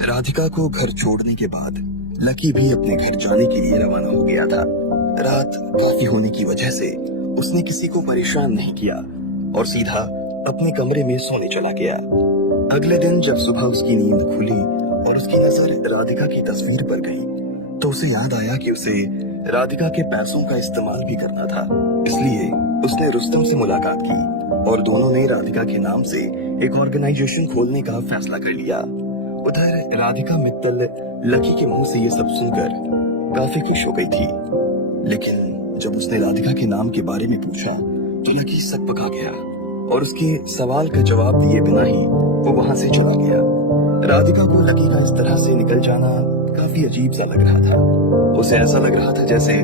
राधिका को घर छोड़ने के बाद लकी भी अपने घर जाने के लिए रवाना हो गया था। रात काफी होने की वजह से उसने किसी को परेशान नहीं किया और सीधा अपने कमरे में सोने चला गया। अगले दिन जब सुबह उसकी नींद खुली और उसकी नजर राधिका की तस्वीर पर गई तो उसे याद आया कि उसे राधिका के पैसों का इस्तेमाल भी करना था। इसलिए उसने रुस्तम से मुलाकात की और दोनों ने राधिका के नाम से एक ऑर्गेनाइजेशन खोलने का फैसला कर लिया। उधर राधिका मित्तल लकी के मुंह से ये सब सुनकर काफी खुश हो गई थी, लेकिन जब उसने राधिका के नाम के बारे में पूछा तो लकी सक पका गया और उसके सवाल का जवाब दिए बिना ही वो वहां से चला गया। राधिका को लकी का इस तरह से निकल जाना काफी अजीब सा लग रहा था। उसे ऐसा लग रहा था जैसे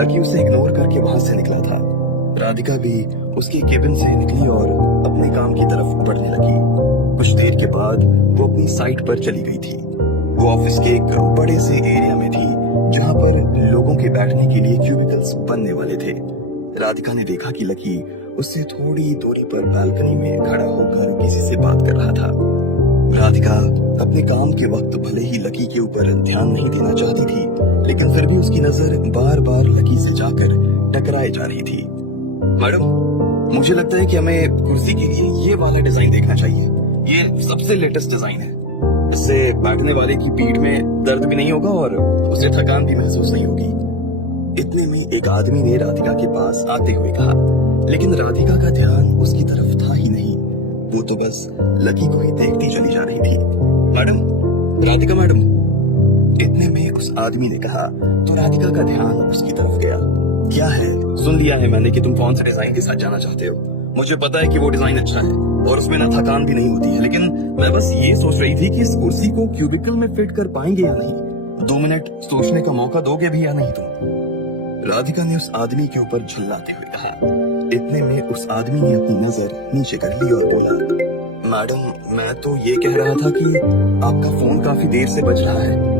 लकी उसे इग्नोर करके वहां से निकला था। राधिका भी उसकी केबिन से निकली और अपने काम की तरफ बढ़ने लगी। कुछ देर के बाद वो अपनी साइट पर चली गई थी। वो ऑफिस के एक बड़े से एरिया में थी जहां पर लोगों के बैठने के लिए क्यूबिकल्स बनने वाले थे। राधिका ने देखा कि लकी उससे थोड़ी दूरी पर बालकनी में खड़ा होकर किसी से बात कर रहा था। राधिका अपने काम के वक्त भले ही लकी के ऊपर ध्यान नहीं देना चाहती थी, लेकिन फिर भी उसकी नजर बार बार लकी से जाकर टकराए जा रही थी। मैडम, मुझे लगता है कि हमें कुर्सी के लिए ये वाला डिजाइन देखना चाहिए। ये सबसे लेटेस्ट डिजाइन है। इससे बैठने वाले की पीठ में दर्द भी नहीं होगा और उसे थकान भी महसूस नहीं होगी। इतने में एक आदमी ने राधिका के पास आते हुए कहा, लेकिन राधिका का ध्यान उसकी तरफ था ही नहीं। वो तो बस लकी को ही देखती चली जा रही थी। Madam, Radhika madam. इतने में उस आदमी ने कहा तो राधिका का ध्यान उसकी तरफ गया। क्या है? सुन लिया है मैंने कि तुम कौन से डिजाइन के साथ जाना चाहते हो। मुझे पता है कि वो डिजाइन अच्छा है और उसमें ना थकान भी नहीं होती है, लेकिन मैं बस ये सोच रही थी कि इस कुर्सी को क्यूबिकल में फिट कर पाएंगे या नहीं। 2 मिनट सोचने का मौका दोगे भी या नहीं तुम? राधिका ने उस आदमी के ऊपर झल्लाते हुए कहा। इतने में उस आदमी ने अपनी नजर नीचे कर ली और बोला, मैडम, मैं तो ये कह रहा था कि आपका फोन काफी देर से बज रहा है।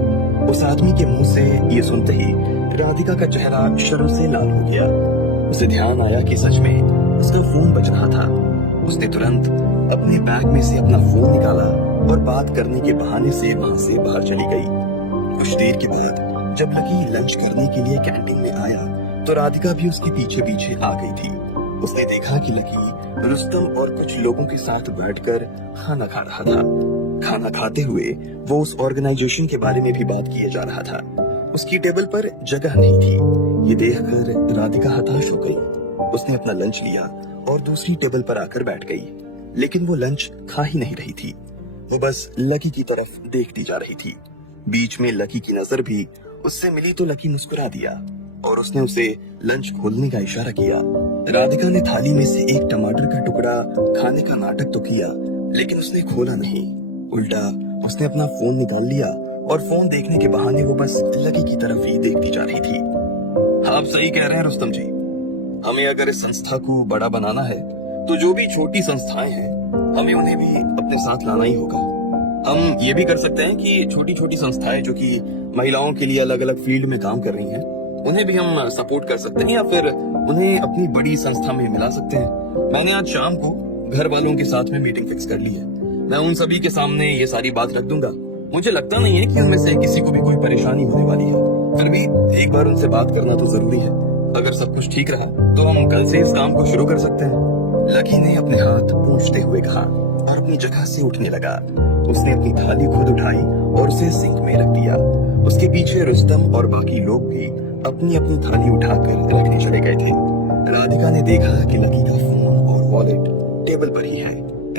उस आदमी के मुंह से ये सुनते ही राधिका का चेहरा शर्म से लाल हो गया। उसे ध्यान आया कि सच में उसका फोन बज रहा था। उसने तुरंत अपने बैग में से अपना फोन निकाला और बात करने के बहाने से वहां से बाहर चली गई। कुछ देर के बाद जब लकी लंच करने के लिए कैंटीन में आया तो राधिका भी उसके पीछे पीछे आ गई थी। उसने देखा कि लकी रुस्तम और कुछ लोगों के साथ बैठकर खाना खा रहा था। खाना खाते हुए वो उस ऑर्गेनाइजेशन के बारे में भी बात किए जा रहा था। उसकी टेबल पर जगह नहीं थी। ये देखकर राधिका हताश हो गई। उसने अपना लंच लिया और दूसरी टेबल पर आकर बैठ गई, लेकिन वो लंच खा ही नहीं रही थी। वो बस लकी की तरफ देखती जा रही थी। बीच में लकी की नजर भी उससे मिली तो लकी मुस्कुरा दिया और उसने उसे लंच खोलने का इशारा किया। राधिका ने थाली में से एक टमाटर का टुकड़ा खाने का नाटक तो किया, लेकिन उसने खोला नहीं। उल्टा उसने अपना फोन निकाल लिया और फोन देखने के बहाने वो बस लकी की तरफ ही देखती जा रही थी। आप सही कह रहे हैं रुस्तम जी। हमें अगर इस संस्था को बड़ा बनाना है तो जो भी छोटी संस्थाएं हैं हमें उन्हें भी अपने साथ लाना ही होगा। हम ये भी कर सकते हैं कि छोटी छोटी संस्थाएं जो कि महिलाओं के लिए अलग अलग फील्ड में काम कर रही हैं, उन्हें भी हम सपोर्ट कर सकते हैं या फिर उन्हें अपनी बड़ी संस्था में मिला सकते हैं। मैंने आज शाम को घर वालों के साथ में मीटिंग फिक्स कर ली है। मैं उन सभी के सामने ये सारी बात रख दूंगा। मुझे लगता नहीं है कि उनमें से किसी को भी कोई परेशानी होने वाली है। फिर भी एक बार उनसे बात करना तो जरूरी है। अगर सब कुछ ठीक रहा तो हम कल से इस काम को शुरू कर सकते हैं। लकी ने अपने हाथ पूंछते हुए कहा और अपनी जगह से उठने लगा। उसने अपनी थाली खुद उठाई और उसे सिंक में रख दिया। उसके पीछे रुस्तम और बाकी लोग भी अपनी अपनी थाली उठाकर रखने चले गए थे। राधिका ने देखा कि लकी का फोन और वॉलेट टेबल पर ही है।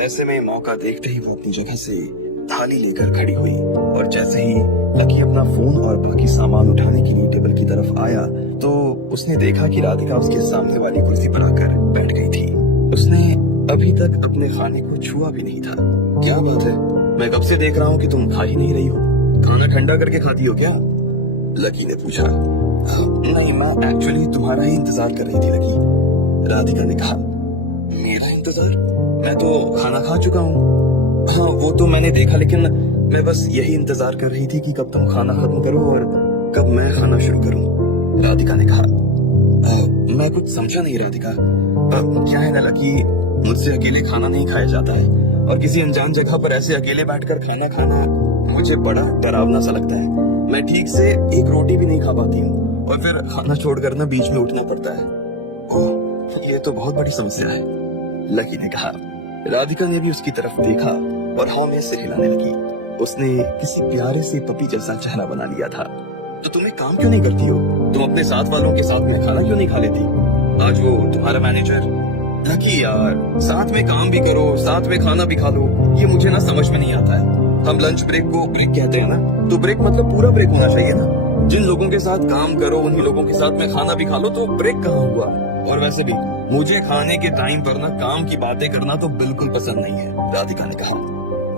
ऐसे में मौका देखते ही वो अपनी जगह से थाली लेकर खड़ी हुई और जैसे ही लकी अपना फोन और बाकी सामान उठाने के लिए टेबल की तरफ आया तो उसने देखा कि राधिका उसके सामने वाली कुर्सी पर आकर बैठ गई थी। उसने अभी तक अपने खाने को छुआ भी नहीं था। क्या बात है? मैं कब से देख रहा हूँ कि तुम खा ही नहीं रही हो। खाना ठंडा करके खाती हो क्या? लकी ने पूछा। नहीं, मैं एक्चुअली तुम्हारा ही इंतजार कर रही थी लकी। राधिका ने कहा। मेरा इंतजार? मैं तो खाना खा चुका हूँ। हाँ, वो तो मैंने देखा, लेकिन मैं बस यही इंतजार कर रही थी कि कब तुम खाना खत्म करो और कब मैं खाना शुरू करूँ। राधिका ने कहा। मैं कुछ समझा नहीं राधिका। क्या है ना लकी, मुझसे अकेले खाना नहीं खाया जाता है और किसी अनजान जगह पर ऐसे अकेले बैठकर खाना खाना मुझे बड़ा डरावना सा लगता है। मैं ठीक से एक रोटी भी नहीं खा पाती हूँ और फिर खाना छोड़कर ना बीच में उठना पड़ता है। ओह, ये तो बहुत बड़ी समस्या है, लकी ने कहा। राधिका ने भी उसकी तरफ देखा और हाँ में सिर हिलाने लगी। उसने किसी प्यारे से पपी जैसा चेहरा बना लिया था। तो तुम एक काम क्यों नहीं करती हो? तुम अपने साथ वालों के साथ में खाना क्यों नहीं खा लेती? आज वो तुम्हारा मैनेजर। लकी यार, साथ में काम भी करो, साथ में खाना भी खा लो, ये मुझे ना समझ में नहीं आता है। हम लंच ब्रेक को ब्रेक कहते हैं ना, तो ब्रेक मतलब पूरा ब्रेक होना चाहिए ना। जिन लोगों के साथ काम करो उन्हीं लोगों के साथ में खाना भी खा लो, तो ब्रेक कहाँ हुआ? और वैसे भी मुझे खाने के टाइम पर ना काम की बातें करना तो बिल्कुल पसंद नहीं है, राधिका ने कहा।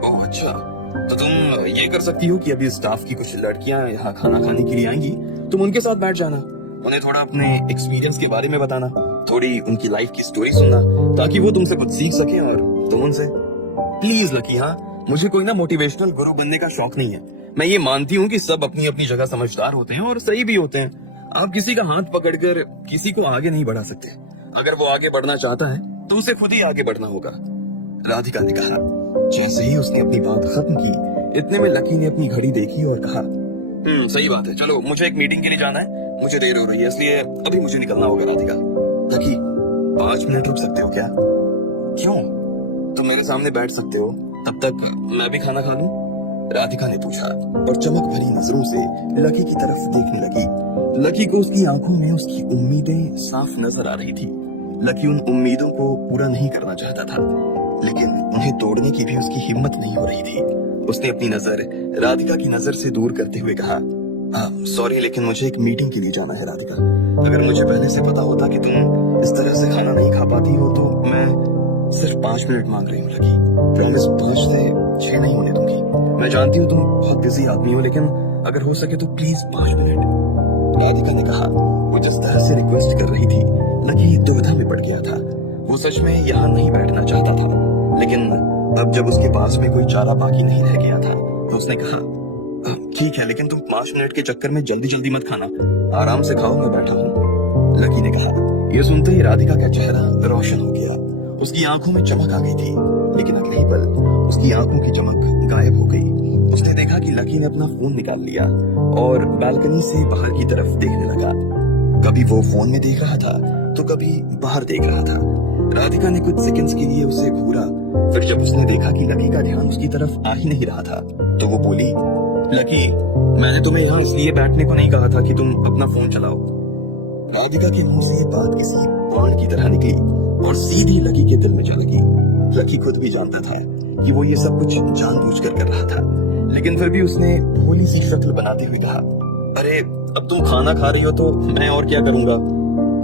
ओह अच्छा, तो तुम ये कर सकती हो कि अभी स्टाफ की कुछ लड़कियां यहाँ खाना खाने के लिए आएंगी, तुम उनके साथ बैठ जाना, उन्हें थोड़ा अपने एक्सपीरियंस के बारे में बताना, थोड़ी उनकी लाइफ की स्टोरी सुनना, ताकि वो तुमसे कुछ सीख सके और तुम उनसे। प्लीज लकी, हाँ, मुझे कोई ना मोटिवेशनल गुरु बनने का शौक नहीं है। मैं ये मानती हूँ कि सब अपनी अपनी जगह समझदार होते हैं और सही भी होते हैं। आप किसी का हाथ पकड़कर किसी को आगे नहीं बढ़ा सकते। अगर वो आगे बढ़ना चाहता है तो उसे खुद ही आगे बढ़ना होगा, राधिका ने कहा। जैसे ही उसने अपनी बात खत्म की, इतने में लकी ने अपनी घड़ी देखी और कहा, सही बात है, चलो मुझे एक मीटिंग के लिए जाना है, मुझे देर हो रही है, इसलिए अभी मुझे निकलना होगा। राधिका, लकी 5 मिनट रुक सकते हो क्या? क्यों? तुम मेरे सामने बैठ सकते हो, तब तक मैं भी खाना खा लूं? राधिका ने पूछा और चमक भरी नजरों से लकी की तरफ देखने लगी। लकी को उसकी आंखों में उसकी उम्मीदें साफ नजर आ रही थी। लकी उन उम्मीदों को पूरा नहीं करना चाहता था, लेकिन उन्हें तोड़ने की भी उसकी हिम्मत नहीं हो रही थी। उसने अपनी नजर राधिका की नजर से दूर करते हुए कहा, सॉरी, लेकिन मुझे एक मीटिंग के लिए जाना है राधिका। अगर मुझे पहले से पता होता कि तुम इस तरह से खाना नहीं खा पाती हो तो मैं सिर्फ 5 मिनट मांग रही हूँ लकी। प्रॉमिस 5 से 6 नहीं होने दूंगी। मैं जानती हूँ तुम बहुत बिजी आदमी हो, लेकिन अगर हो सके तो प्लीज 5 मिनट, राधिका ने कहा। वो जिस तरह से रिक्वेस्ट कर रही थी, लकी दुविधा में पड़ गया था। वो सच में यहाँ नहीं बैठना चाहता था, लेकिन अब जब उसके पास में कोई चारा बाकी नहीं रह गया था तो उसने कहा, ठीक है, लेकिन तुम 5 मिनट के चक्कर में जल्दी जल्दी मत खाना, आराम से खाओ, मैं बैठा हूँ, लकी ने कहा। यह सुनते ही राधिका का चेहरा रोशन हो गया। उसकी आंखों में चमक आ गई थी, लेकिन अगले ही पल उसकी आंखों की चमक गायब हो गई। उसने देखा कि लकी ने अपना फोन निकाल लिया और बालकनी से बाहर की तरफ देखने लगा। कभी वो फोन में देख रहा था तो कभी बाहर देख रहा था। राधिका ने कुछ सेकंड्स के लिए उसे घूरा, फिर जब उसने देखा कि लकी का ध्यान उसकी तरफ आ ही नहीं रहा था तो वो बोली, लकी, मैंने तुम्हें यहाँ इसलिए बैठने को नहीं कहा था कि तुम अपना फोन चलाओ। राधिका के मुंह से ये बात किसी बाण की तरह निकली और सीधी लकी के दिल में जा लगी। लकी खुद भी जानता था कि वो ये सब कुछ जानबूझकर कर रहा था, लेकिन फिर भी उसने भोली सी शक्ल बनाते हुए कहा, अरे अब तुम खाना खा रही हो तो मैं और क्या करूंगा,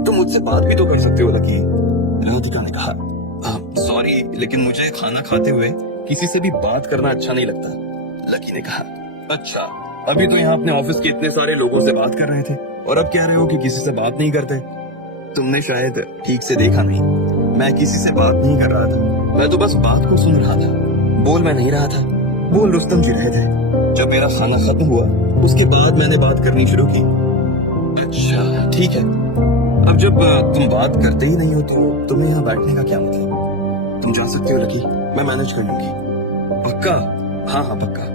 तुम मुझसे बात भी तो कर सकते हो लकी। राधिका ने कहा, सॉरी, लेकिन मुझे खाना खाते हुए किसी से भी बात करना अच्छा नहीं लगता, लकी ने कहा। अच्छा, अभी तो यहाँ अपने ऑफिस के इतने सारे लोगों से बात कर रहे थे और अब कह रहे हो कि किसी से बात नहीं करते। तुमने शायद ठीक से देखा नहीं, मैं किसी से बात नहीं कर रहा था, मैं तो बस बात को सुन रहा था। बोल मैं नहीं रहा था, बोल रुस्तम जी रहे थे। जब मेरा खाना खत्म हुआ उसके बाद मैंने बात करनी शुरू की। अच्छा ठीक है, अब जब तुम बात करते ही नहीं हो तो तुम्हें यहाँ बैठने का क्या मतलब? तुम जा सकते हो लकी, मैं मैनेज कर लूंगी। पक्का? हाँ हाँ पक्का,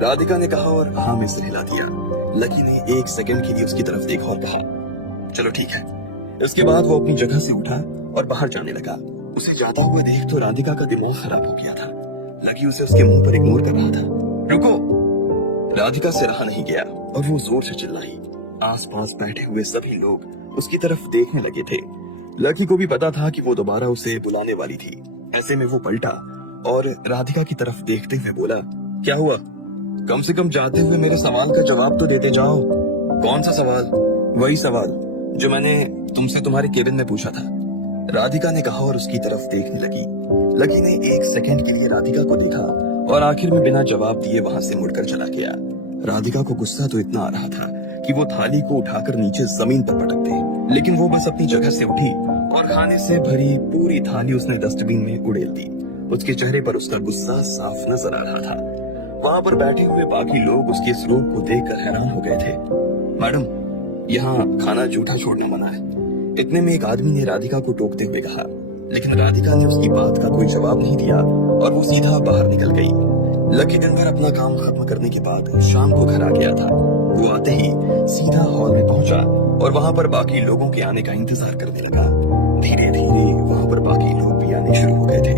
राधिका ने कहा और हाँ में सिर हिला दिया। लकी ने 1 सेकंड के लिए उसकी तरफ देखा और कहा, चलो ठीक है। इसके बाद वो अपनी जगह से उठा और बाहर जाने लगा। उसे जाता हुआ देख तो राधिका का दिमाग खराब हो गया था। लकी उसे उसके मुंह पर इग्नोर कर रहा था। रुको! राधिका से रहा नहीं गया और वो जोर से चिल्लाई। आसपास बैठे हुए सभी लोग उसकी तरफ देखने लगे थे। लकी को भी पता था कि वो दोबारा उसे बुलाने वाली थी। ऐसे में वो पलटा और राधिका की तरफ देखते हुए बोला, क्या हुआ? कम से कम जाते हुए मेरे सवाल का जवाब तो देते जाओ। कौन सा सवाल? वही सवाल जो मैंने तुमसे तुम्हारे केबिन में पूछा था, राधिका ने कहा और उसकी तरफ देखने लगी। लकी ने 1 सेकंड के लिए राधिका को देखा और आखिर में बिना जवाब दिए वहां से मुड़कर चला गया। राधिका को गुस्सा तो इतना आ रहा था कि वो थाली को उठाकर नीचे जमीन पर पटक दे, लेकिन वो बस अपनी जगह से उठी और खाने से भरी पूरी थाली उसने डस्टबिन में उड़ेल दी। उसके चेहरे पर उसका गुस्सा साफ नजर आ रहा था। वहां पर बैठे हुए बाकी लोग उसके इस रूप को देखकर हैरान हो गए थे। मैडम, यहाँ खाना जूठा छोड़ना मना है। इतने में एक आदमी ने राधिका को टोकते हुए कहा, लेकिन राधिका ने उसकी बात का कोई जवाब नहीं दिया और वो सीधा बाहर निकल गई। लकी दिन भर अपना काम खत्म करने के बाद शाम को घर आ गया था। वो आते ही सीधा हॉल में पहुंचा और वहां पर बाकी लोगों के आने का इंतजार करने लगा। धीरे धीरे वहां पर बाकी लोग भी आने शुरू हो गए थे।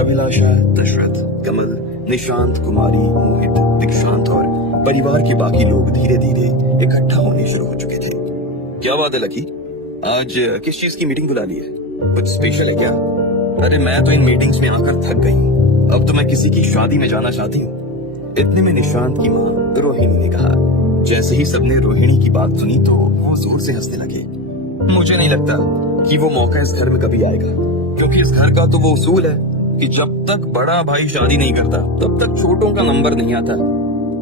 अभिलाषा, दशरथ, कमल, निशांत, कुमारी, मोहित, दीक्षांत और परिवार के बाकी लोग धीरे धीरे इकट्ठा होने शुरू हो चुके थे। क्या बात है लकी, आज किस चीज की मीटिंग बुला ली है? कुछ स्पेशल है क्या? अरे मैं तो इन मीटिंग्स में आकर थक गई हूँ, अब तो मैं किसी की शादी में जाना चाहती हूँ। इतने में निशांत की माँ रोहिणी ने कहा। जैसे ही सबने रोहिणी की बात सुनी तो वो जोर से हंसने लगे। मुझे नहीं लगता कि वो मौका इस घर में कभी आएगा, क्योंकि इस घर का तो वो उसूल है कि जब तक बड़ा भाई शादी नहीं करता तब तक छोटों का नंबर नहीं आता।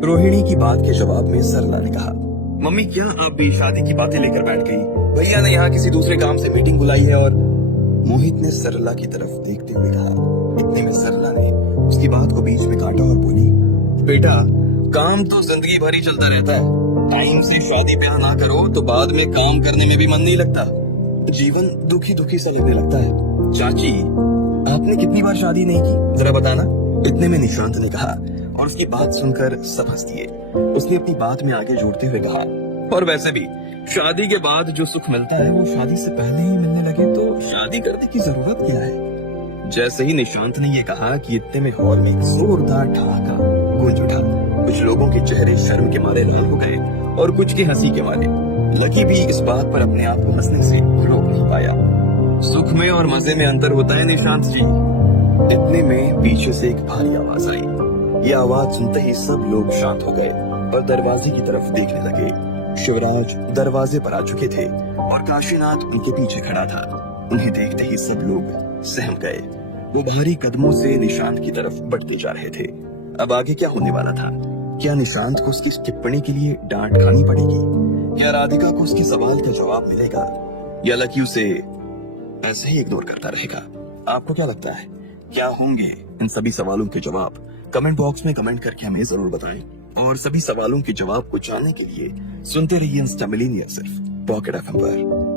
रोहिणी की बात के जवाब में सरला ने कहा, मम्मी क्या आप भी शादी की बातें लेकर बैठ गई? भैया ने यहाँ किसी दूसरे काम से मीटिंग बुलाई है। और मोहित ने सरला की तरफ देखते हुए कहा। इतने में सरला ने उसकी बात को बीच में काटा और बोली, बेटा काम तो जिंदगी भर ही चलता रहता है, टाइम से शादी ब्याह ना करो तो बाद में काम करने में भी मन नहीं लगता, जीवन दुखी दुखी सा लगने लगता है। चाची आपने कितनी बार शादी नहीं की, जरा बताना। इतने में निशांत ने कहा और उसकी बात सुनकर सब हंस दिए। उसने अपनी बात में आगे जोड़ते हुए कहा, और वैसे भी शादी के बाद जो सुख मिलता है वो शादी से पहले ही मिलने लगे तो शादी करने की जरूरत क्या है? जैसे ही निशांत ने ये कहा कि इतने में हॉल में एक जोरदार ठहाका गूंज उठा। कुछ लोगों के चेहरे शर्म के मारे लाल हो गए और कुछ के हंसी के मारे। लकी भी इस बात पर अपने आप को हंसने से रोक नहीं पाया। सुख में और मजे में अंतर होता है निशांत जी। इतने में पीछे से एक भारी आवाज आई। ये आवाज सुनते ही सब लोग शांत हो गए और दरवाजे की तरफ देखने लगे। शिवराज दरवाजे पर आ चुके थे और काशीनाथ उनके पीछे खड़ा था। उन्हें देखते ही सब लोग सहम गए। वो भारी कदमों से निशांत की तरफ बढ़ते जा रहे थे। अब आगे क्या होने वाला था? क्या निशांत को उसकी टिप्पणी के लिए डांट खानी पड़ेगी? क्या राधिका को उसके सवाल का जवाब मिलेगा, या लकी उसे ऐसे ही इग्नोर करता रहेगा? आपको क्या लगता है, क्या होंगे इन सभी सवालों के जवाब? कमेंट बॉक्स में कमेंट करके हमें जरूर बताएं। और सभी सवालों के जवाब को जानने के लिए सुनते रहिए इंस्टा मिलेनियर सिर्फ पॉकेट एफएम पर।